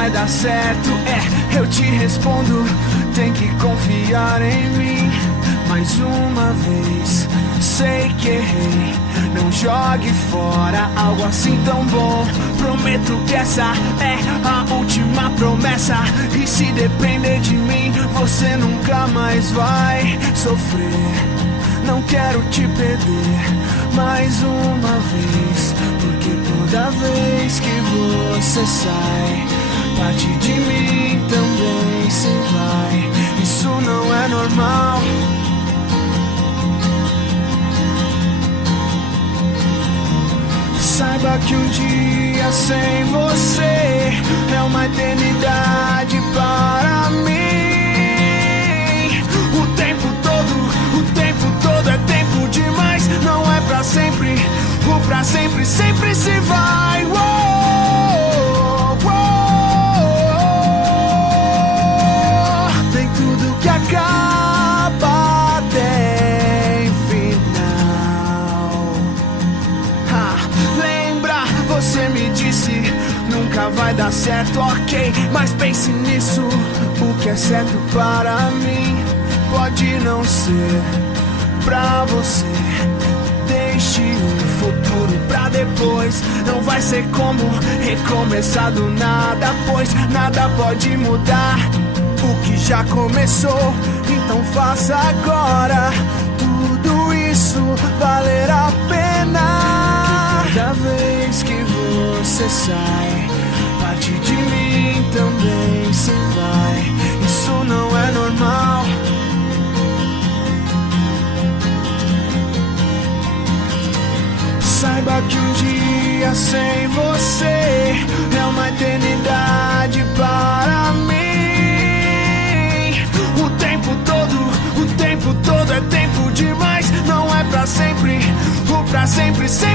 vai dar certo. Eu te respondo, tem que confiar em mim. Mais uma vez, sei que errei. Não jogue fora algo assim tão bom. Prometo que essa é a última promessa. E se depender de mim, você nunca mais vai sofrer. Não quero te perder mais uma vez, porque toda vez que você sai, parte de mim também se vai. Isso não é normal. Saiba que um dia sem você é uma eternidade para mim. O tempo todo é tempo demais. Não é pra sempre, o pra sempre sempre se vai. Nem tudo que acaba tem final. Lembra, você me disse, nunca vai dar certo, ok. Mas pense nisso, o que é certo para mim pode não ser pra você. Deixe o futuro pra depois. Não vai ser como recomeçar do nada, pois nada pode mudar o que já começou. Então faça agora tudo isso valer a pena. Porque toda vez que você sai, parte de mim também se vai. Isso não é normal. Saiba que um dia sem você é uma eternidade para mim. O tempo todo é tempo demais. Não é pra sempre, o pra sempre sempre.